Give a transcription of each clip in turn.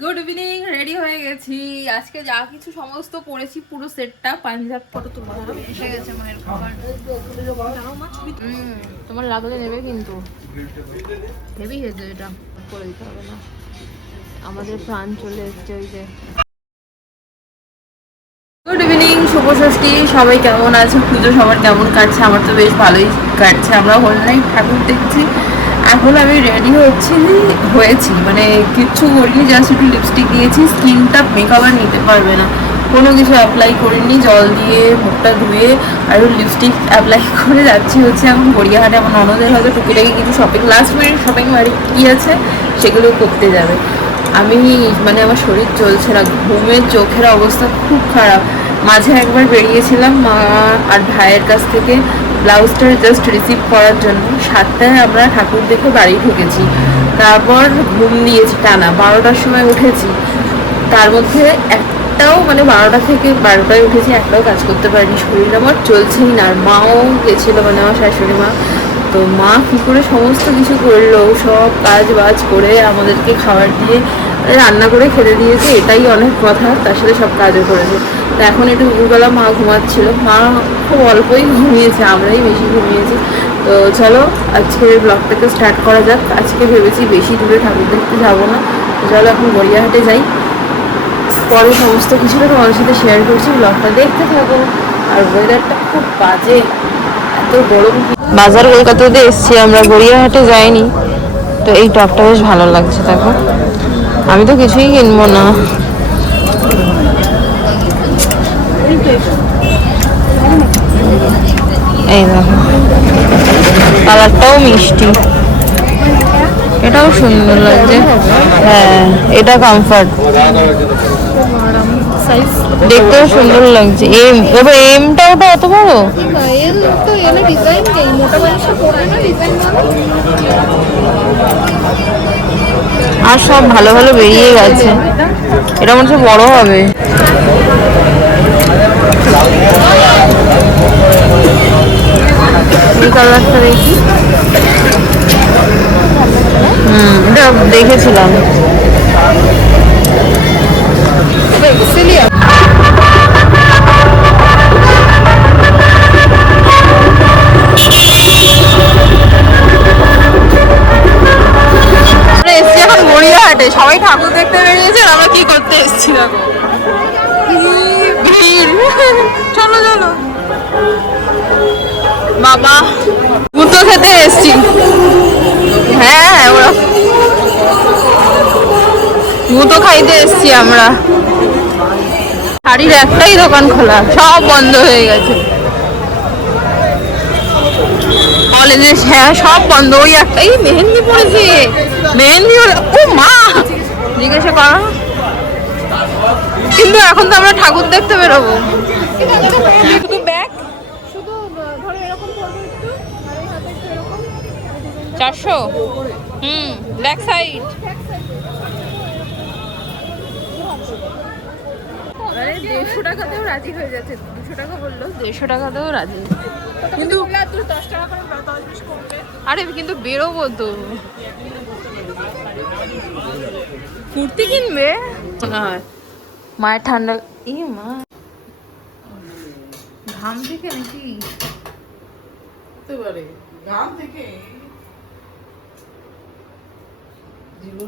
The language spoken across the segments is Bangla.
গুড ইভিনিং রেডি হয়ে গেছি। আজকে যা কিছু সমস্ত পরেছি পুরো সেটটা। পাঞ্জাব ফটো তুলবো। এসে গেছে মায়ের খাবার। তোমার লাগলে নেবে কিন্তু। হেভি হয়েছে এটা। করে দিতে হবে না। আমাদের প্রাণ চলে এসছে ওই যে। গুড ইভিনিং শুভ ষষ্ঠী। সবাই কেমন আছে? পুজো সবার কেমন কাটছে? আমার তো বেশ ভালোই কাটছে। আমরা অনলাইন ঠাকুর দেখছি। এখন আমি রেডি হচ্ছি, হয়েছি। মানে কিচ্ছু করিনি জাস্ট একটু লিপস্টিক দিয়েছি স্কিনটা মেকআপ আর নিতে পারবে না। কোনো কিছু অ্যাপ্লাই করিনি, জল দিয়ে মুখটা ধুয়ে আর লিপস্টিক অ্যাপ্লাই করে যাচ্ছি হচ্ছে এখন গড়িয়াহাটে। আমার ননদের হয়তো টুকিটাকি কিছু শপিং লাস্ট মিনিট শপিং বাড়ি কী আছে, সেগুলো করতে যাবে। আমি মানে আমার শরীর চলছে না, ঘুমের চোখের অবস্থা খুব খারাপ। মাঝে একবার বেরিয়েছিলাম মা আর ভাইয়ের কাছ থেকে ব্লাউজটা জাস্ট রিসিভ করার জন্য সাতটায় আমরা ঠাকুর দেখে বাড়ি ঢুকেছি। তারপর ঘুম দিয়েছি টানা বারোটার সময় উঠেছি। তার মধ্যে একটাও মানে বারোটা থেকে বারোটায় উঠেছি, একটাও কাজ করতে পারিনি, শরীর আমার চলছেই না আর মাও গেছিল মানে আমার শাশুড়ি মা। তো মা কী করে সমস্ত কিছু করল, সব কাজ বাজ করে আমাদেরকে খাবার দিয়ে রান্না করে খেতে দিয়েছে, এটাই অনেক কথা, তার সাথে সব কাজও করেছে। এখন একটু দুপুরবেলা মা ঘুমাচ্ছিল। মা খুব অল্পই ঘুমিয়েছে, আমরাই বেশি ঘুমিয়েছি। তো চলো, আজকের ব্লগটাকে স্টার্ট করা যাক। আজকে ভেবেছি বেশি দূরে ঠাকুর দেখতে যাব না। চলো এখন গড়িয়াহাটে যাই। পরে সমস্ত কিছুটা তোমাদের সাথে শেয়ার করছি। ব্লগটা দেখতে থাকো। আর ওয়েদারটা খুব বাজে। এত গরম। বাজার কলকাতাতে এসছি, আমরা গড়িয়াহাটে যাইনি। তো এই টপটা বেশ ভালো লাগছে, দেখো। আমি তো কিছুই কিনবো না। কালারটাও মিষ্টি। এটাও সুন্দর লাগছে। হ্যাঁ এটা কমফর্ট দেখতেও সুন্দর লাগছে। এম, এবার এমটা ওটা অত বড়? আর সব ভালো ভালো বেরিয়ে গেছে। এটা মনে হচ্ছে বড় হবে। কালারটা দেখি। হুম এটা দেখেছিলাম। সবাই ঠাকুর দেখতে বেরিয়েছে আমরা কি করতে এসছি দেখো। বাবা। মুতো খেতে এসছি। হ্যাঁ ওরা মুতো খাইতে এসছি আমরা। শাড়ির একটাই দোকান খোলা, সব বন্ধ হয়ে গেছে। কলেজে হ্যাঁ সব বন্ধ, ওই একটাই মেহেন্দি পড়েছে মেহেন্দি ও মা! জিজ্ঞাসা করো। কিন্তু এখন তো আমরা ঠাকুর দেখতে বেরোবো। চারশো? হুম ব্যাক সাইড। দেড়শো টাকাতেও রাজি হয়ে যাচ্ছে। দুশো টাকা বলল দেড়শো টাকাতেও রাজি। কিন্তু আরে কিন্তু বেরোবো তো। কুর্তি কিনবে? মনে হয়। মায়ের ঠান্ডা ই মা। ঘাম থেকে নাকি? হতে পারে। গ্রাম থেকে?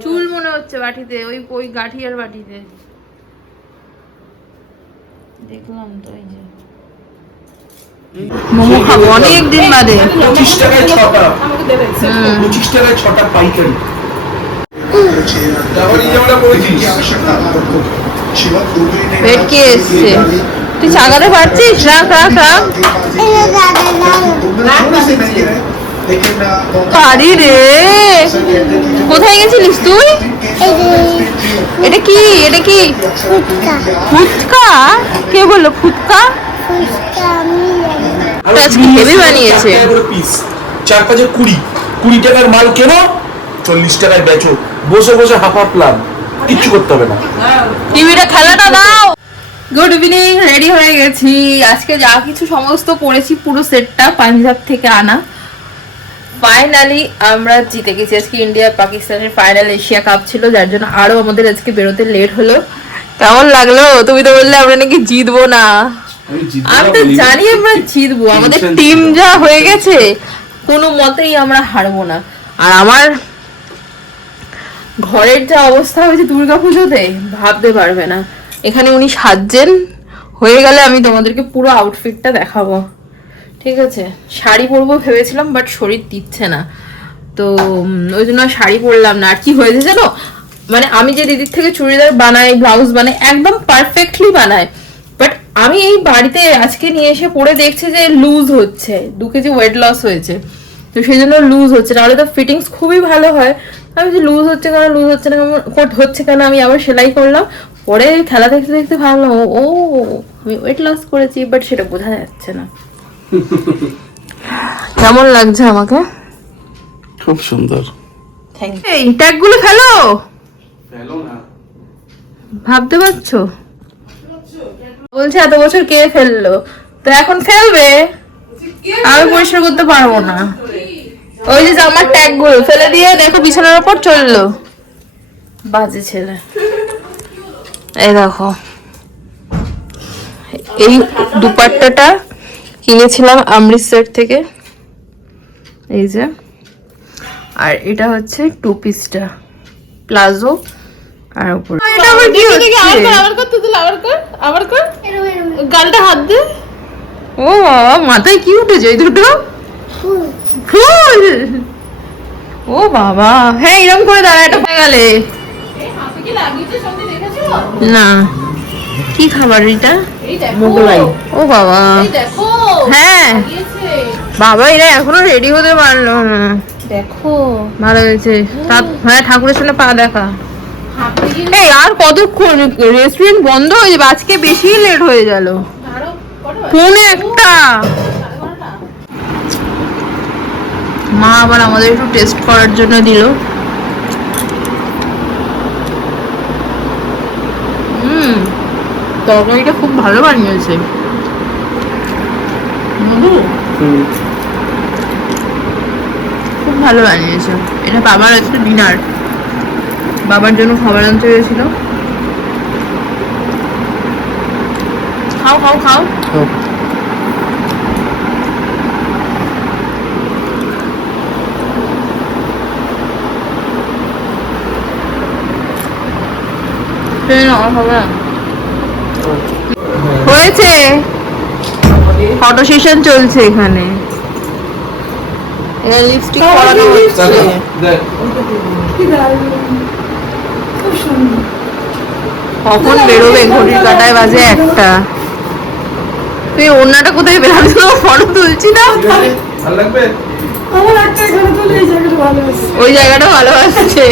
চুল মনে হচ্ছে বাটিতে ওই ওই গাঠিয়ার বাটিতে। দেখলাম তো ওই যে। মোমো খাব। অনেক দিন বাদে। পঁচিশ টাকায় ছটা। পঁচিশ টাকায় ছটা পাইকারি। এসছে। তুই চাগাতে পারছিস? রাখ রাখ রাখ। রে। কোথায় গেছিলিস তুই? এটা কি? এটা কি? ফুচকা। কে বলল ফুচকা? আজকে হেভি বানিয়েছে। চার পাঁচে কুড়ি। কুড়ি টাকার মাল কেনো? চল্লিশ টাকায় বেচো। বসে বসে হাফ হাফ কিচ্ছু করতে হবে না। টিভিটা খেলাটা দাও। গুড ইভিনিং রেডি হয়ে গেছি। আজকে যা কিছু সমস্ত পড়েছি পুরো সেটটা পাঞ্জাব থেকে আনা। ফাইনালি আমরা জিতে গেছি। আজকে ইন্ডিয়া পাকিস্তানের ফাইনাল এশিয়া কাপ ছিল যার জন্য আরও আমাদের আজকে বেরোতে লেট হলো। কেমন লাগল? তুমি তো বললে আমরা নাকি জিতবো না। আমি তো জানি আমরা জিতবো। আমাদের টিম যা হয়ে গেছে কোনো মতেই আমরা হারবো না। আর আমার ঘরের যা অবস্থা হয়েছে দুর্গা পুজোতে ভাবতে পারবে না। এখানে উনি সাজছেন। হয়ে গেলে আমি তোমাদেরকে পুরো আউটফিটটা দেখাবো। ঠিক আছে। শাড়ি পরবো ভেবেছিলাম বাট শরীর দিচ্ছে না। তো ওই জন্য শাড়ি পরলাম না। আর কি হয়েছে জানো? মানে আমি যে দিদির থেকে চুড়িদার বানাই ব্লাউজ বানাই একদম পারফেক্টলি বানাই। বাট আমি এই বাড়িতে আজকে নিয়ে এসে পরে দেখছি যে লুজ হচ্ছে। দু কেজি ওয়েট লস হয়েছে। তো সেই জন্য লুজ হচ্ছে। নাহলে তো ফিটিংস খুবই ভালো হয়। আমি যে লুজ হচ্ছে কেন? লুজ হচ্ছে না কোট হচ্ছে কেন? আমি আবার সেলাই করলাম। পরে খেলা দেখতে দেখতে ভাবলাম ও, আমি ওয়েট লস করেছি বাট সেটা বোঝা যাচ্ছে না। কেমন লাগছে আমাকে? খুব সুন্দর। এই ট্যাগগুলো ফেলো। ফেলো না। ভাবতে পারছ? বলছে এত বছর কে ফেলল? তো এখন ফেলবে? আমি পরিষ্কার করতে পারব না। ওই যে জামার ট্যাগগুলো ফেলে দিয়ে দেখো বিছানার উপর চলল। বাজে ছেলে। এই দেখো। এই দুপাট্টাটা কিনেছিলাম অমৃতসর থেকে। এই যে। আর এটা হচ্ছে টু পিসটা। প্লাজো। আর উপর। এটা আবার কি হচ্ছে? আবার কর তুই আবার কর আবার কর। গালটা হাত দে। ও বাবা মাথায় কি উঠেছে এই দুটো? ফুল। ও বাবা। হ্যাঁ এরকম করে দাঁড়া এটা হয়ে গেলে। কি লাগিয়েছে সঙ্গে দেখেছ? না। কি খাবার এটা? মোগলাই। ও বাবা। হ্যাঁ। বাবা এরা এখনও রেডি হতে পারল। না দেখো। ভালো হয়েছে। তা হ্যাঁ ঠাকুরের সামনে পা দেখা। এই আর কতক্ষণ? রেস্টুরেন্ট বন্ধ হয়ে যাবে। আজকে বেশি লেট হয়ে গেল। আরও ফোনে একটা। মা আবার আমাদের একটু টেস্ট করার জন্য দিল হুম তরকারিটা খুব ভালো বানিয়েছে। খুব ভালো বানিয়েছে। এটা বাবার আজকে ডিনার বাবার জন্য খাবার আনতে হয়েছিল। খাও খাও খাও। ট্রেন আমার হবে। হয়েছে? ফটো সেশন চলছে এখানে। এখানে লিপস্টিক পরানো হচ্ছে। কখন বেরোবে? ঘড়ির কাটায় বাজে একটা। তুই অন্যটা কোথায় বেরাবি ফটো তুলছি না। ভালো ওই জায়গাটা ভালো আসছে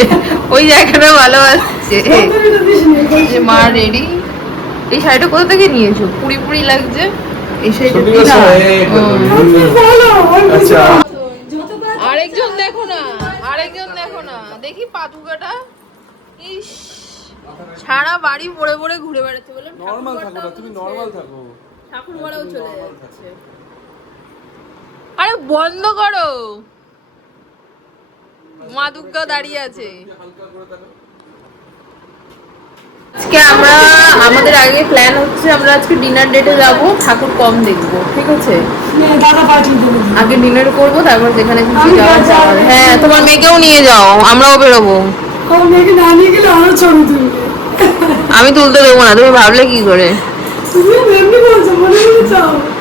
ওই জায়গাটা ভালো আসছে মা রেডি? এই শাড়িটা কোথা থেকে নিয়েছো? পুরি পুরি লাগছে। এই শাড়িটা আচ্ছা। আরেকজন দেখো না আরেকজন দেখো না। দেখি পাতুকাটা ইস সারা বাড়ি পড়ে পড়ে ঘুরে বেড়াচ্ছে বলে নর্মাল থাকো না তুমি নর্মাল থাকো। ঠাকুর মারাও চলে যাচ্ছে। আরে বন্ধ করো। মা দুর্গা দাঁড়িয়ে আছে। আজকে আমরা আমাদের আগে প্ল্যান হচ্ছে আমরা আজকে ডিনার ডেটে যাব ঠাকুর কম দেখব ঠিক আছে? আগে ডিনার করব তারপর যেখানে খুশি যাওয়া যাওয়া হ্যাঁ তোমার মেয়েকেও নিয়ে যাও আমরাও বেরোবো। আমি তুলতে দেবো না তুমি ভাবলে কি করে?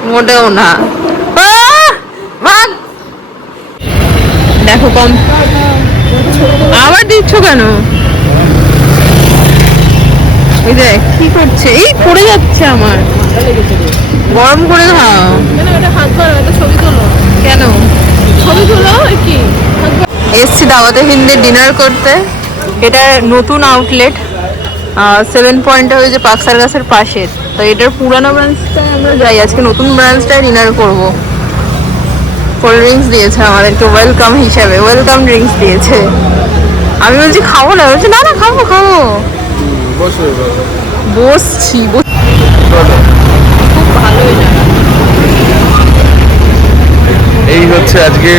মোটেও না! দেখো কম। আবার দিচ্ছ কেন? এই দেখ কি করছে? এই পড়ে যাচ্ছে আমার। গরম করে খাও কেন ছবি তোলো কেন? ছবি তোলো কি? এসছি দাওয়াতে হিন্দি ডিনার করতে। এটা নতুন আউটলেট সেভেন পয়েন্টটা হয়েছে পাক সার্কাসের পাশে তো এটার পুরানো ব্রাঞ্চটায় আমরা যাই। আজকে নতুন ব্রাঞ্চটায় ডিনার করব। কোল্ড ড্রিঙ্কস দিয়েছে আমাদেরকে ওয়েলকাম হিসাবে ওয়েলকাম ড্রিঙ্কস দিয়েছে। আমি বলছি খাব না? বলছি না না খাব খাব। বসছি খুব ভালো এই হচ্ছে আজকে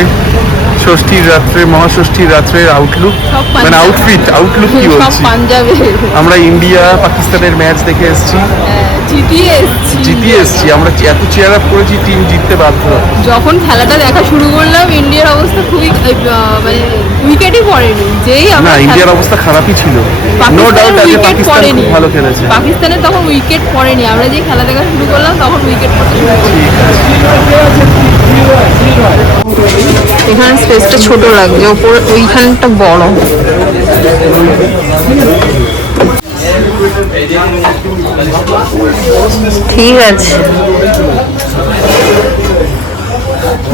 ষষ্ঠীর রাত্রে মহাষষ্ঠীর রাত্রের আউটলুক মানে আউটফিট আউটলুক কি বলছি? আমরা ইন্ডিয়া পাকিস্তানের ম্যাচ দেখে এসেছি। জিতিয়ে এসছি। জিতিয়ে এসেছি আমরা এত চেয়ার আপ করেছি টিম জিততে বাধ্য। যখন খেলাটা দেখা শুরু করলাম ইন্ডিয়ার অবস্থা খুবই মানে উইকেটই পড়েনি। যেই না আমরা ইন্ডিয়ার অবস্থা খারাপই ছিল। নো ডাউট উইকেট পাকিস্তান খুব ভালো খেলেছে। পাকিস্তানের তখন উইকেট পড়েনি। আমরা যে খেলা দেখা শুরু করলাম তখন উইকেট পড়তে শুরু এখানে স্পেসটা ছোট লাগছে ওপর ওইখানটা বড়। ঠিক আছে।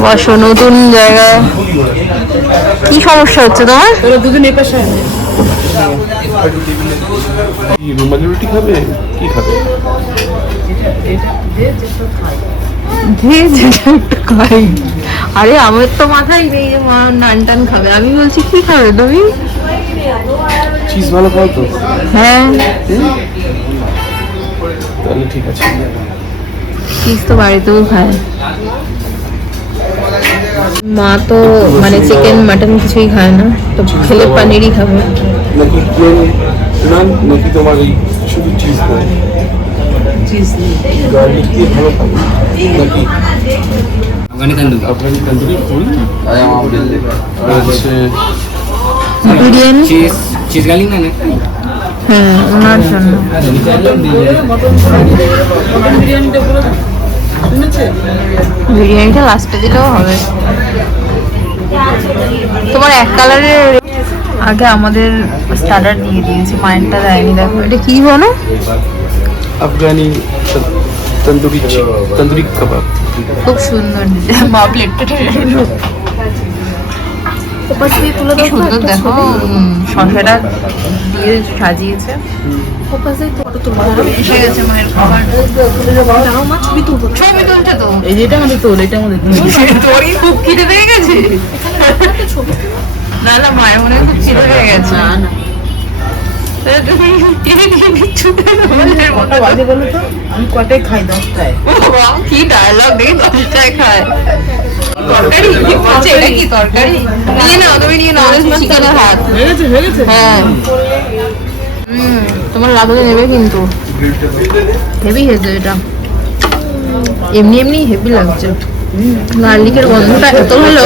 বসো নতুন জায়গায়। কি সমস্যা হচ্ছে তোমার? তোরা দুজন এ রুমালি রুটি খাবে কি খাবে? যে যেটা একটু খাই আরে আমার তো মাথায় নেই যে মা নান টান খাবে। আমি বলছি কি খাবে তুমি? চিজ ভালো পাও তো? হ্যাঁ। তাহলে ঠিক আছে। চিজ তো বাড়িতেও খায়। মা তো মানে চিকেন মাটন কিছুই খায় না। তো খেলে পানিরই খাবে। নাকি প্লেন নান? নাকি তোমার এই শুধু চিজ খায় চিজ She's হ্যাঁ, ওনার জন্য। বিরিয়ানিটা দিলেও হবে। তোমার এক কালারের আগে আমাদের দিয়ে এটা খুব সুন্দর। মা প্লেটটা ঠেলে তুলে কি সুন্দর দেখো। শসাটা দিয়ে সাজিয়েছে। খুব খিদে পেয়ে গেছে। না না মায়ের মনে হয় খুব খিদে পেয়ে গেছে। না না। তুমি টেনে নিয়ে নিচ্ছ কেন? মতো। বাজে বলো তো আমি কটায় খাই? দশটায়। কি ডায়লগ দেখি দশটায় খায় তরকারি কি বলছে এটা কি তরকারি নিয়ে নাও তুমি নিয়ে নাও চিকেনের হাত হয়ে গেছে গেছে হুম তোমার লাগলে নেবে কিন্তু। হেভি হয়েছে এটা। এমনি এমনি হেভি লাগছে। গার্লিকের গন্ধটা এত ভালো।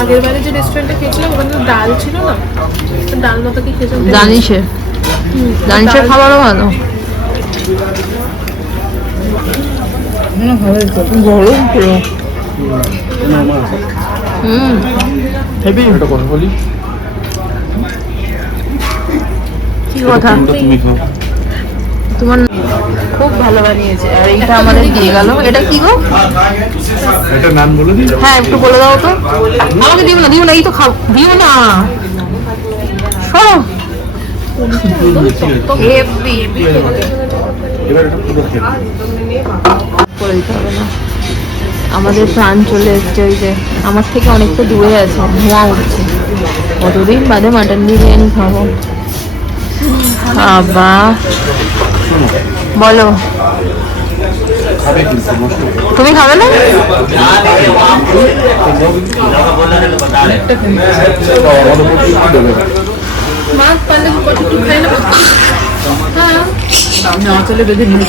আগের বারে যে রেস্টুরেন্টে খেয়েছিলাম ওখানে ডাল ছিল না? তো ডাল মতো কি খেয়েছিলাম জানিসে জানিসের খাবারও ভালো। গরম পুরো হুম। হেভি একটা কথা বলি? কি কথা? তুমি খাও। তোমার খুব ভালো বানিয়েছে। আর এইটা আমাদের দিয়ে গেল। এটা কি গো? এটা নান বলে দিই হ্যাঁ একটু বলে দাও তো। আমাকে দিও না দিও না এই তো খাও। দিও না। সরো করে দিতে হবে না। আমাদের প্রাণ চলে এসছে ওই যে আমার থেকে অনেকটা দূরে আছে ধোঁয়া উঠছে। কতদিন বাদে মাটন বিরিয়ানি খাব। বাবা বলো। তুমি খাবে না? হ্যাঁ আঁচলে বেঁধে নিতে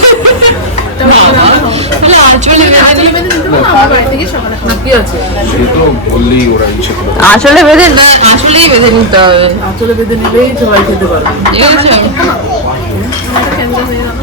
আসলে বেঁধে না আসলেই বেঁধে নিতে হবে। আঁচলে বেঁধে নিলেই সবাই খেতে পারবে। ঠিক আছে। হয়ে।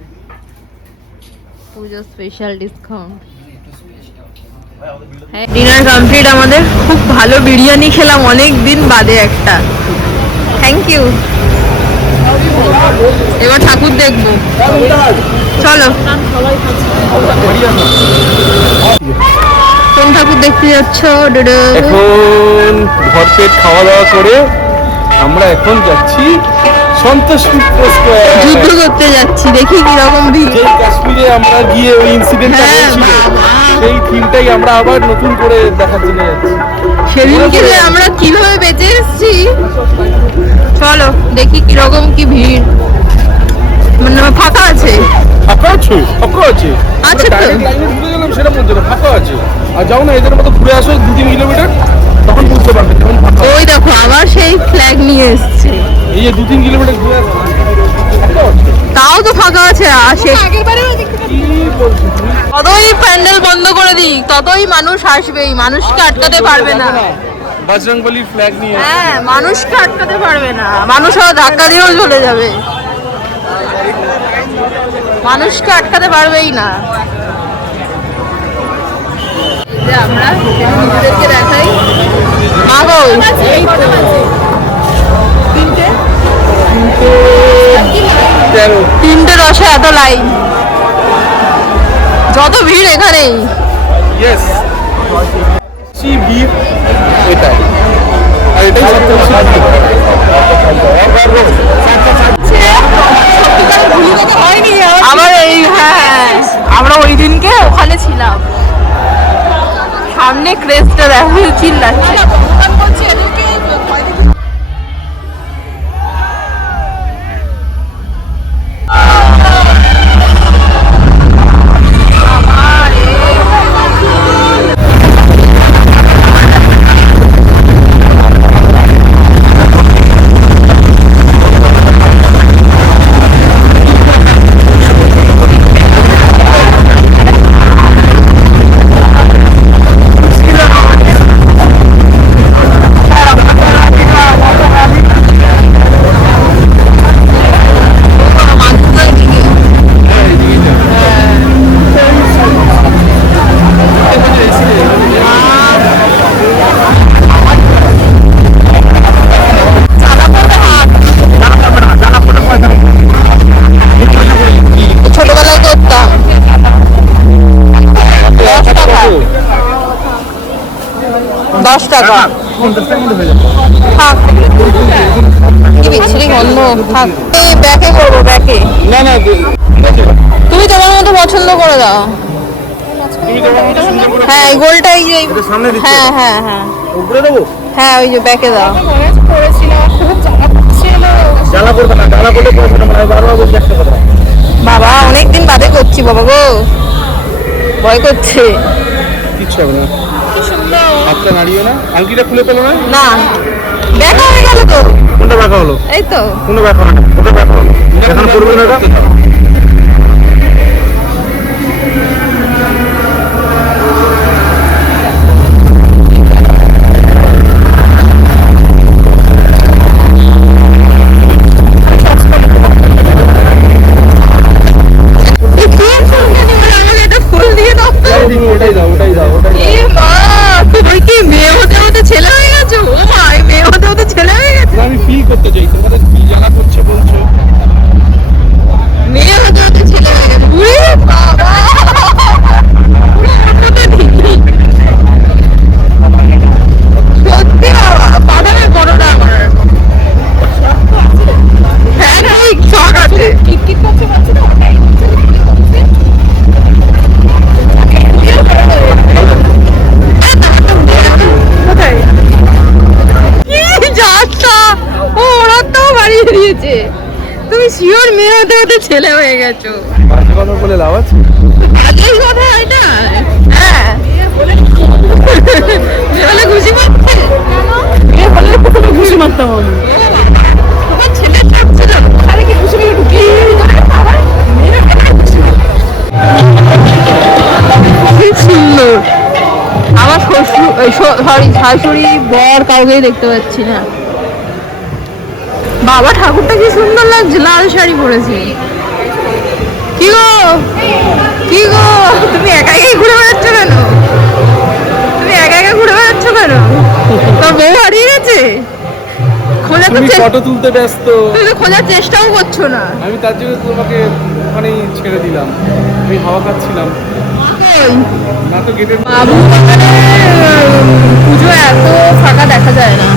পুজো স্পেশাল ডিসকাউন্ট ডিনার কমপ্লিট আমাদের। খুব ভালো বিরিয়ানি খেলাম অনেক দিন বাদে একটা। থ্যাংক ইউ এবার ঠাকুর দেখব। চলো। কোন ঠাকুর দেখতে যাচ্ছ? এখন ভরপেট খাওয়া দাওয়া করে আমরা এখন যাচ্ছি সন্তোষ যুদ্ধ করতে যাচ্ছি দেখি কীরকম ভিড়। কাশ্মীরে আমরা গিয়ে ওই ইনসিডেন্টটা হ্যাঁ, হয়েছিল বাবা। সেই থিমটাই আমরা আবার নতুন করে দেখার জন্য যাচ্ছি। সেদিনকে যে আমরা কীভাবে বেঁচে এসেছি? চলো দেখি কীরকম কি ভিড়। মানে ফাঁকা আছে? ফাঁকা আছে ফাঁকা আছে। তো। ডাইরেক্ট লাইনে ঢুকে গেলাম সেটা বলতে না ফাঁকা আছে। আর যাও না এদের মতো ঘুরে আসো দু তিন কিলোমিটার তখন বুঝতে পারবে ওই দেখো আবার সেই ফ্ল্যাগ নিয়ে এসছে। এই যে দু তিন কিলোমিটার ঘুরে তাও তো ফাঁকা আছে আসে ততই প্যান্ডেল বন্ধ করে দিই ততই মানুষ আসবেই মানুষকে আটকাতে পারবে না। বজরংবলির ফ্ল্যাগ নিয়ে হ্যাঁ মানুষকে আটকাতে পারবে না। মানুষ আবার ধাক্কা দিয়েও চলে যাবে। মানুষকে আটকাতে পারবেই না। আমরা নিজেদেরকে দেখাই। মা তিনটে দশে এত লাইন যত ভিড় এখানেই। ইয়েস ভিড় এটাই। আর। আবার এই হ্যাঁ আমরা ওই দিনকে ওখানে ছিলাম। সামনে ক্রেস্টটা দেখো চিল্লাচ্ছে। টাকা থাক। কি বিচ্ছিরি গন্ধ থাক। ব্যাকে করব ব্যাকে। না না তুমি তোমার মতো পছন্দ করে দাও। হ্যাঁ গোলটা এই যে? হ্যাঁ হ্যাঁ হ্যাঁ। উপরে দেবো? হ্যাঁ ওই যে ব্যাকে দাও। জ্বালা করবে না জ্বালা করলে পয়সাটা মানে বারবার বলছি একটা কথা। বাবা অনেকদিন বাদে করছি বাবা গো। ভয় করছে। কিচ্ছু হবে না। হাতটা নাড়িও না? আংটিটা খুলে পেল না? না। দেখা হয়ে গেল তো। কোনটা দেখা হলো? এই তো। কোনটা দেখা হলো? কোনটা দেখা হলো? এখন করবে না ছেলে হয়ে গেছো। বাজে কথা বলে লাভ আছে? কথা এটা হ্যাঁ বলে খুশি পাচ্ছে খুশি মারতে হবে তোমার ছেলে থাকছে না আরে কি ঢুকি সুন্দর। আমার শ্বশুর সরি শাশুড়ি বর কাউকেই দেখতে পাচ্ছি না। বাবা ঠাকুরটা কি সুন্দর লাগছে লাল শাড়ি পরেছে। কি গো? কি গো? তুমি একা একাই ঘুরে বেড়াচ্ছ কেন? তুমি একা একা ঘুরে বেড়াচ্ছ কেন? তোর বউ হারিয়ে গেছে? খোঁজা তো তুমি ফটো তুলতে ব্যস্ত। তুমি তো খোঁজার চেষ্টাও করছ না। আমি তার জন্য তোমাকে ওখানেই ছেড়ে দিলাম। আমি হাওয়া খাচ্ছিলাম। ওই না তো গেটের বাবু পুজো এত ফাঁকা দেখা যায় না।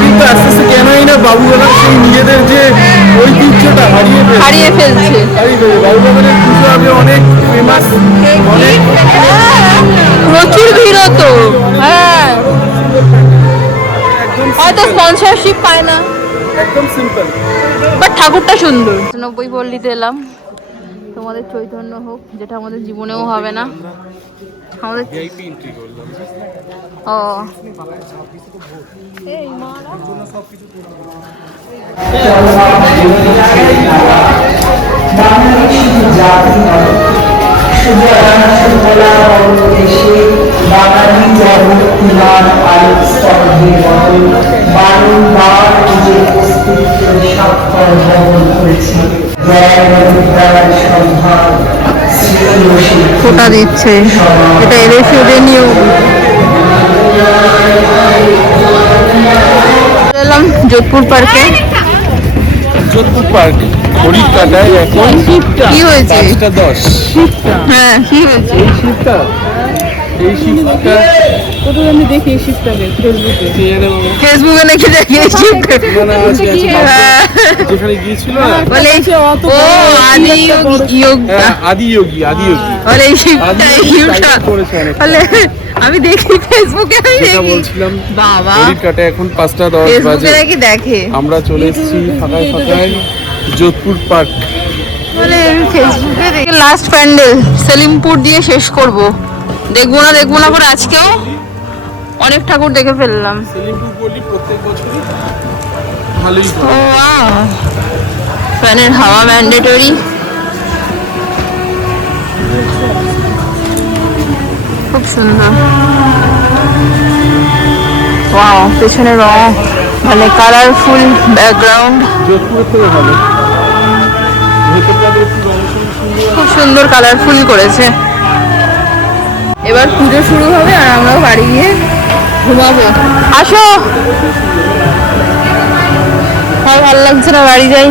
কিন্তু আস্তে আস্তে কেনই না বাবুবাগান সেই নিজেদের যে ঐতিহ্যটা হারিয়ে ফেলছে? হারিয়ে ফেলছে। হারিয়ে পুজো আগে অনেক ফেমাস অনেক প্রচুর ভিড় হতো। হ্যাঁ। হয়তো স্পন্সরশিপ পায় না। একদম সিম্পল বাট ঠাকুরটা সুন্দর। নব্বই পল্লীতে এলাম। তোমাদের চৈতন্য হোক যেটা আমাদের জীবনেও হবে না। আমাদের ও। বাঙালি জগৎকুমার আলোক স্তম্ভের মতো বারংবার নিজের অস্তিত্ব স্বাক্ষর বহন করেছে জয় বিদ্যার সম্ভার স্মৃতি ফোটা দিচ্ছে। এটা নিয়ম। এলাম যোধপুর পার্কে। যোধপুর পার্ক ঘড়ির কাটায় এখন কি হয়েছে? দশ। হ্যাঁ কি হয়েছে? এই শীতটা এই আমি দেখি এই ফেসবুকে। কে জানে বাবা? ফেসবুকে নাকি দেখিয়েছি আজকে। যেখানে গিয়েছিল বলে ও আদি যোগ আদি যোগী। আদি যোগী বলে এই শিবটা এই শিবটা বলে আমি দেখি ফেসবুকে আমি দেখি। বলছিলাম বাবা। ঘড়ির কাটায় এখন পাঁচটা দশ বাজে। ফেসবুকে নাকি দেখে। আমরা চলে এসেছি ফাঁকায় ফাঁকায় যোধপুর পার্ক। বলে ফেসবুকে দেখে। লাস্ট প্যান্ডেল সেলিমপুর দিয়ে শেষ করব। দেখব না দেখব না করে আজকেও অনেক ঠাকুর দেখে ফেললাম। ফ্যানের হাওয়া ম্যান্ডেটরি। খুব সুন্দর। ওয়াও পেছনে রং মানে কালারফুল ব্যাকগ্রাউন্ড খুব সুন্দর কালারফুল করেছে। এবার পুজো শুরু হবে আর আমরা বাড়ি গিয়ে ঘুমাবো। আসো। আর ভালো লাগছে না বাড়ি যাই।